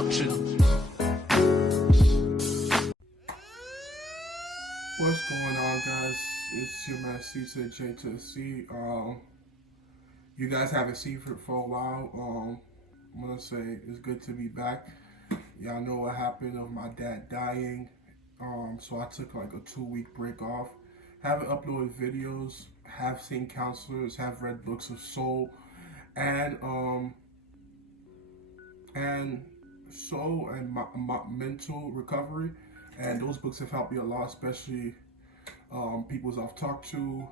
production. What's going on, guys? It's your man C.J.C. You guys haven't seen it for a while. I'm gonna say it's good to be back. Y'all know what happened of my dad dying. So I took like a 2 week break off. Haven't uploaded videos. Have seen counselors. Have read books of soul, and soul and my mental recovery. And those books have helped me a lot, especially people I've talked to.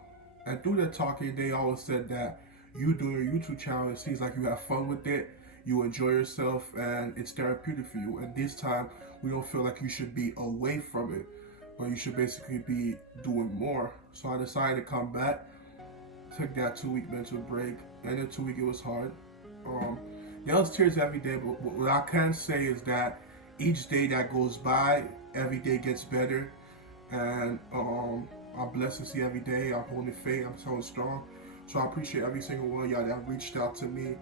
And through their talking, they always said that you doing your YouTube channel, it seems like you have fun with it, you enjoy yourself, and it's therapeutic for you. And this time, we don't feel like you should be away from it, but you should basically be doing more. So I decided to come back, took that 2 week mental break, and in 2 weeks it was hard. There was tears every day, but what I can say is that each day that goes by, every day gets better, and I'm blessed to see every day. I'm holding faith. I'm so strong. So I appreciate every single one of y'all that reached out to me,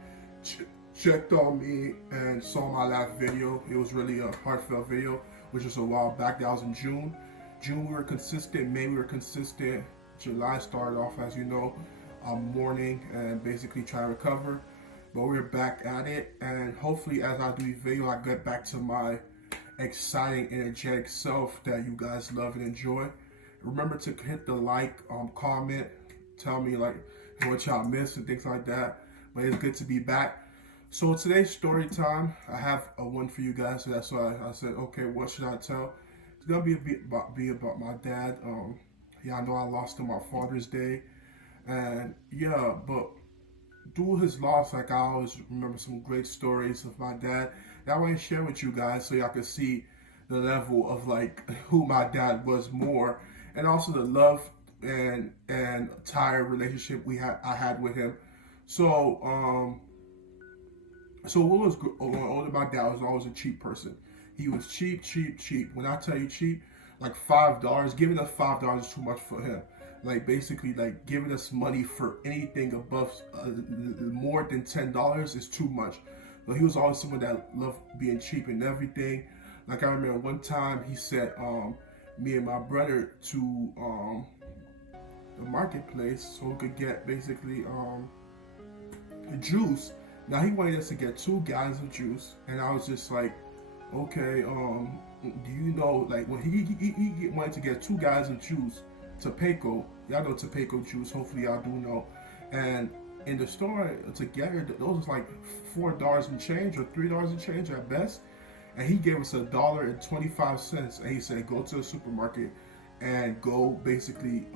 checked on me, and saw my last video. It was really a heartfelt video, which was a while back. That was in June. June we were consistent. May we were consistent. July started off, as you know, mourning and basically trying to recover. But we're back at it, and hopefully as I do these videos, I get back to my exciting, energetic self that you guys love and enjoy. Remember to hit the like, comment, tell me like what y'all missed and things like that. But it's good to be back. So today's story time, I have a one for you guys. So that's why I said, okay, what should I tell? It's gonna be about my dad. Yeah, I know I lost him on Father's Day, and yeah, but through his loss, like I always remember some great stories of my dad that I want to share with you guys so y'all can see the level of like who my dad was more, and also the love and tired relationship I had with him. So what was older, my dad was always a cheap person. He was cheap. When I tell you cheap, like $5, giving us $5 is too much for him. Like basically like giving us money for anything above more than $10 is too much. But he was always someone that loved being cheap and everything. Like I remember one time he said me and my brother to the marketplace so we could get basically juice. Now he wanted us to get 2 gallons of juice, and I was just like, okay, do you know, like when he wanted to get 2 gallons of juice, Topeco, y'all know Topeco juice, hopefully y'all do know, and in the store together, those was like $4 and change or $3 and change at best, and he gave us $1.25, and he said go to the supermarket and go basically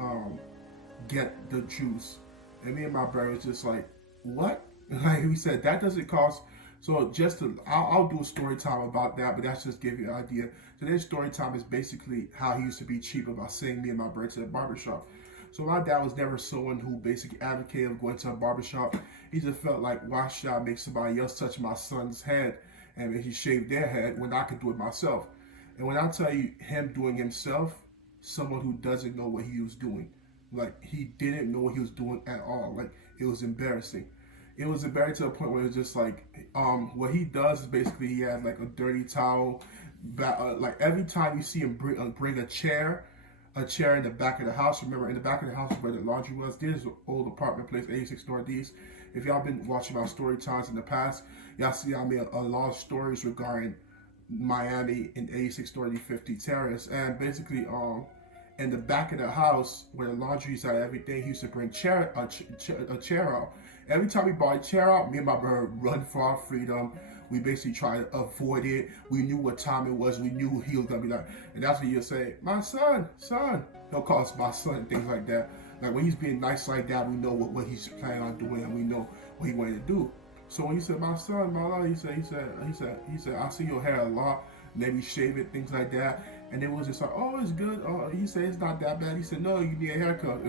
get the juice, and me and my brother was just like, what? Like he said that doesn't cost. So I'll do a story time about that, but that's just give you an idea. Today's story time is basically how he used to be cheap about sending me and my brother to the barbershop. So my dad was never someone who basically advocated of going to a barbershop. He just felt like, why should I make somebody else touch my son's head and he shaved their head when I could do it myself? And when I tell you him doing himself, someone who doesn't know what he was doing. Like he didn't know what he was doing at all. Like it was embarrassing. It was embarrassing to the point where it's just like, what he does is basically he has like a dirty towel. Like every time you see him bring a chair in the back of the house. Remember, in the back of the house where the laundry was, there's an old apartment place, 86 Northeast. If y'all been watching my story times in the past, y'all see I made a lot of stories regarding Miami in 86 Northeast 50 Terrace. And basically, in the back of the house where the laundry's at, everything, he used to bring a chair out. Every time we brought a chair out, me and my brother run for our freedom. We basically tried to avoid it. We knew what time it was. We knew he was gonna be like, and that's when he'll say, "My son." He'll call us my son and things like that. Like when he's being nice like that, we know what he's planning on doing, and we know what he wanted to do. So when he said, "My son, my love," he said, "I see your hair a lot. Maybe shave it, things like that." And it was just like, "Oh, it's good." He said, "It's not that bad." He said, "No, you need a haircut."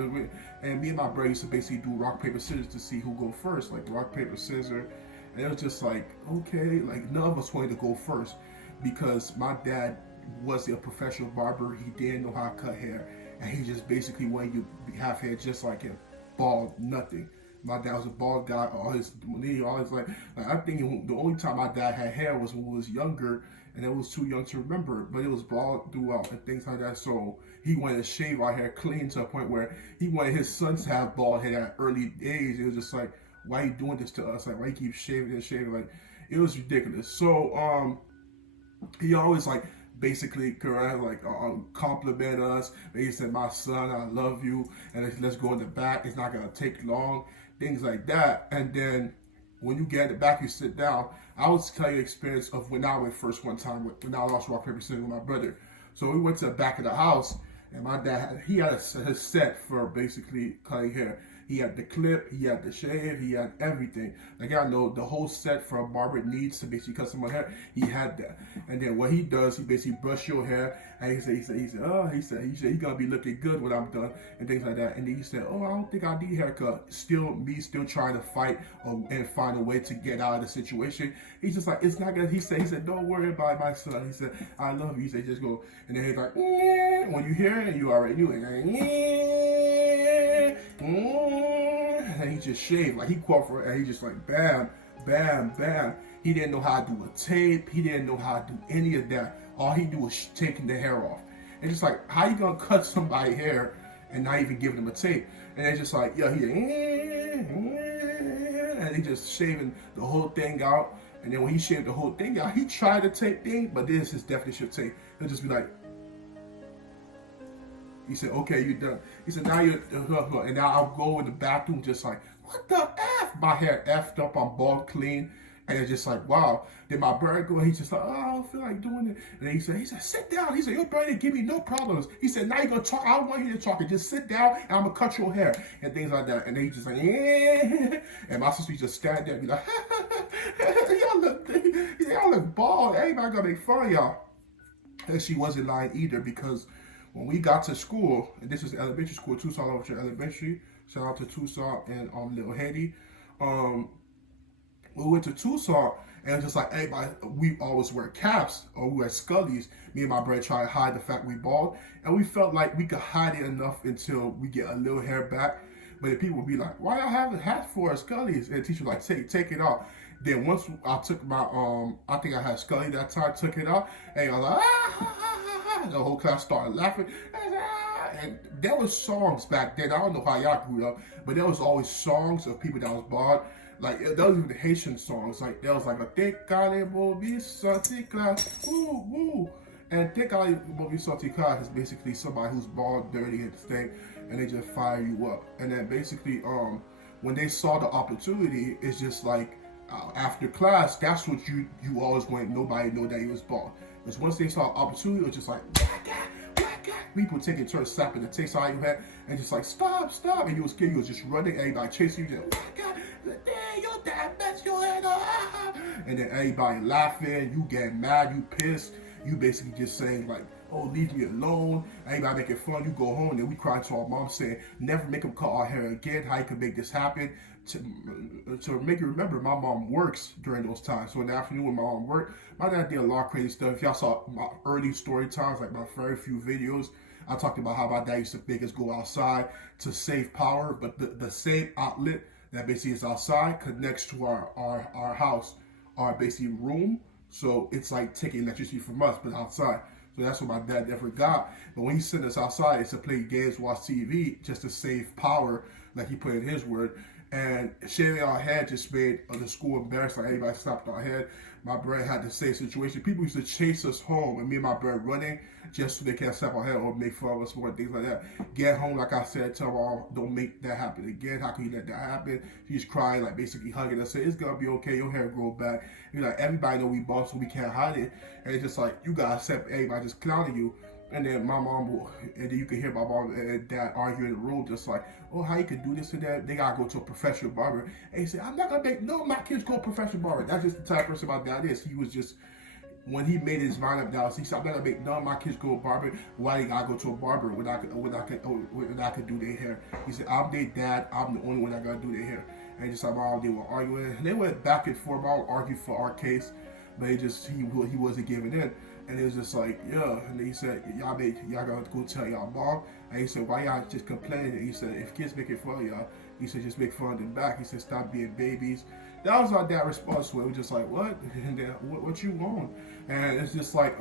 And me and my brother used to basically do rock, paper, scissors to see who go first, like rock, paper, scissors. And it was just like, okay, like none of us wanted to go first because my dad was a professional barber. He didn't know how to cut hair, and he just basically wanted you to have hair just like him, bald, nothing. My dad was a bald guy. Always like I think the only time my dad had hair was when he was younger, and it was too young to remember. But it was bald throughout and things like that. So he wanted to shave our hair clean to a point where he wanted his sons to have bald head at early age. It was just like, why are you doing this to us? Like, why you keep shaving and shaving? Like, it was ridiculous. So he always like basically correct, like compliment us. He said, "My son, I love you," and let's go in the back. It's not gonna take long, things like that. And then when you get in the back, you sit down. I was telling you the experience of when I went first one time when I lost rock paper scissors with my brother. So we went to the back of the house, and my dad he had his set for basically cutting hair. He had the clip, he had the shave, he had everything. Like I know the whole set for a barber needs to basically cut someone's hair. He had that, and then what he does, he basically brush your hair, and he said, he's gonna be looking good when I'm done, and things like that. And then he said, oh, I don't think I need a haircut. Still trying to fight and find a way to get out of the situation. He's just like, it's not gonna. He said, don't worry about it, my son. He said, I love you. He said, just go. And then he's like, when you hear it, you already knew it. And he just shaved, like he cooperated, and he just like bam, bam, bam. He didn't know how to do a tape. He didn't know how to do any of that. All he do was taking the hair off. And just like, how you gonna cut somebody's hair and not even giving them a tape? And it's just like, yeah, and he just shaving the whole thing out. And then when he shaved the whole thing out, he tried to tape thing, but this is definitely should tape. He'll just be like, he said, okay, you're done. He said, now you're, and now I'll go in the bathroom just like, what the F? My hair effed up, I'm bald clean. And it's just like, wow. Then my brother go, he's just like, oh, I don't feel like doing it. And then he said, sit down. He said, your brother give me no problems. He said, now you're going to talk. I don't want you to talk. Just sit down and I'm going to cut your hair. And things like that. And then he just like, yeah. And my sister just stand there and be like, y'all look bald. Everybody going to make fun of y'all. And she wasn't lying either, because when we got to school, and this is elementary school, Tucson Elementary. Shout out to Tucson and Little Haiti. We went to Tucson, and it's just like everybody, we always wear caps or we wear scullies. Me and my brother try to hide the fact we bald, and we felt like we could hide it enough until we get a little hair back. But the people would be like, "Why y'all have a hat for scullies?" And the teacher would like, take it off. Then once I took my I think I had scully that time, took it off, and I was like, ah. The whole class started laughing. And there was songs back then. I don't know how y'all grew up, but there was always songs of people that was bald. Like, there was even the Haitian songs. Like, there was like a Tekale Bobi Santi Class, woo, woo. And Tekale Bobi Santi Class is basically somebody who's bald, dirty, and thing, and they just fire you up. And then basically, when they saw the opportunity, it's just like, after class, that's what you always want. Nobody know that he was bald. Because once they saw opportunity, it was just like, people taking turns slapping the taste out of your head and just like, stop. And you was scared, you was just running, everybody chasing you, just, damn, your dad messed your head up. And then everybody laughing, you get mad, you pissed, you basically just saying like, oh, leave me alone. Everybody making fun, you go home, and then we cry to our mom saying, never make him cut our hair again, how you can make this happen. To make you remember, my mom works during those times. So in the afternoon when my mom worked, my dad did a lot of crazy stuff. If y'all saw my early story times, like my very few videos, I talked about how my dad used to make us go outside to save power, but the same outlet that basically is outside connects to our house, our basically room. So it's like taking electricity from us, but outside. So that's what my dad never got. But when he sent us outside, it's to play games, watch TV, just to save power, like he put in his word. And shaving our head just made the school embarrassed. Like everybody stopped our head. My brother had the same situation. People used to chase us home, and me and my brother running just so they can't slap our head or make fun of us more, things like that. Get home, like I said, tell mom, don't make that happen again. How can you let that happen? She's crying, like basically hugging us, saying, it's gonna be okay, your hair grow back. You know, like, everybody know we bald, so we can't hide it. And it's just like, you gotta accept everybody just clowning you. And then my mom will, and then you can hear my mom and dad argue in the room, just like, oh, how you can do this and that? They gotta go to a professional barber. And he said, I'm not gonna make no my kids go to a professional barber. That's just the type of person my dad is. He was just, when he made his mind up now, he said, I'm not gonna make none of my kids go to a barber. Why they gotta go to a barber when I could do their hair? He said, I'm their dad. I'm the only one that gotta do their hair. And just like my mom, they were arguing. And they went back and forth. My mom argued for our case, but he wasn't giving in. And it was just like, yeah. And then he said, y'all gotta go tell y'all mom. And he said, why y'all just complaining? And he said, if kids making fun of y'all, He said, just make fun of them back. He said, stop being babies. That was our dad response to it. We just like, what? And then, what you want? And it's just like,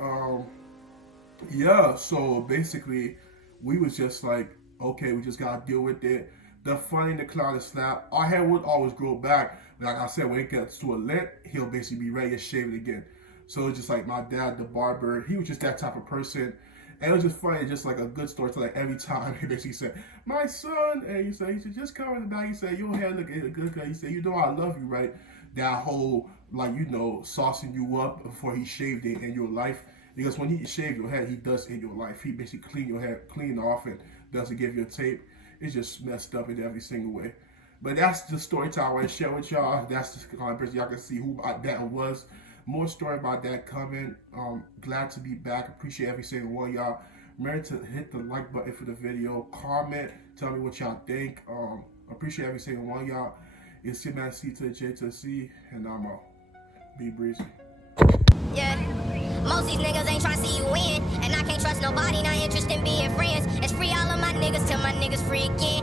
yeah. So basically, we was just like, okay, we just gotta deal with it. The funny, the clown, the slap. Our hair would always grow back. Like I said, when it gets to a length, he'll basically be ready to shave it again. So it's just like my dad, the barber, he was just that type of person. And it was just funny, just like a good story to like every time he basically said, my son, and he said, just come in the back. He said, your hair look good. He said, you know I love you, right? That whole, like, you know, saucing you up before he shaved it in your life. Because when he shaved your head, he does in your life. He basically clean your hair, clean off, and doesn't give you a tape. It's just messed up in every single way. But that's the story time I want to share with y'all. That's the kind of person y'all can see who my dad was. More story about that coming. Glad to be back. Appreciate every single one of y'all. Remember to hit the like button for the video. Comment. Tell me what y'all think. Appreciate every single one of y'all. It's your man C to the J to the C, and I'm out. Be breezy. Yeah. Most these niggas ain't tryna see you win, and I can't trust nobody, not interested in being friends. It's free all of my niggas till my niggas free again.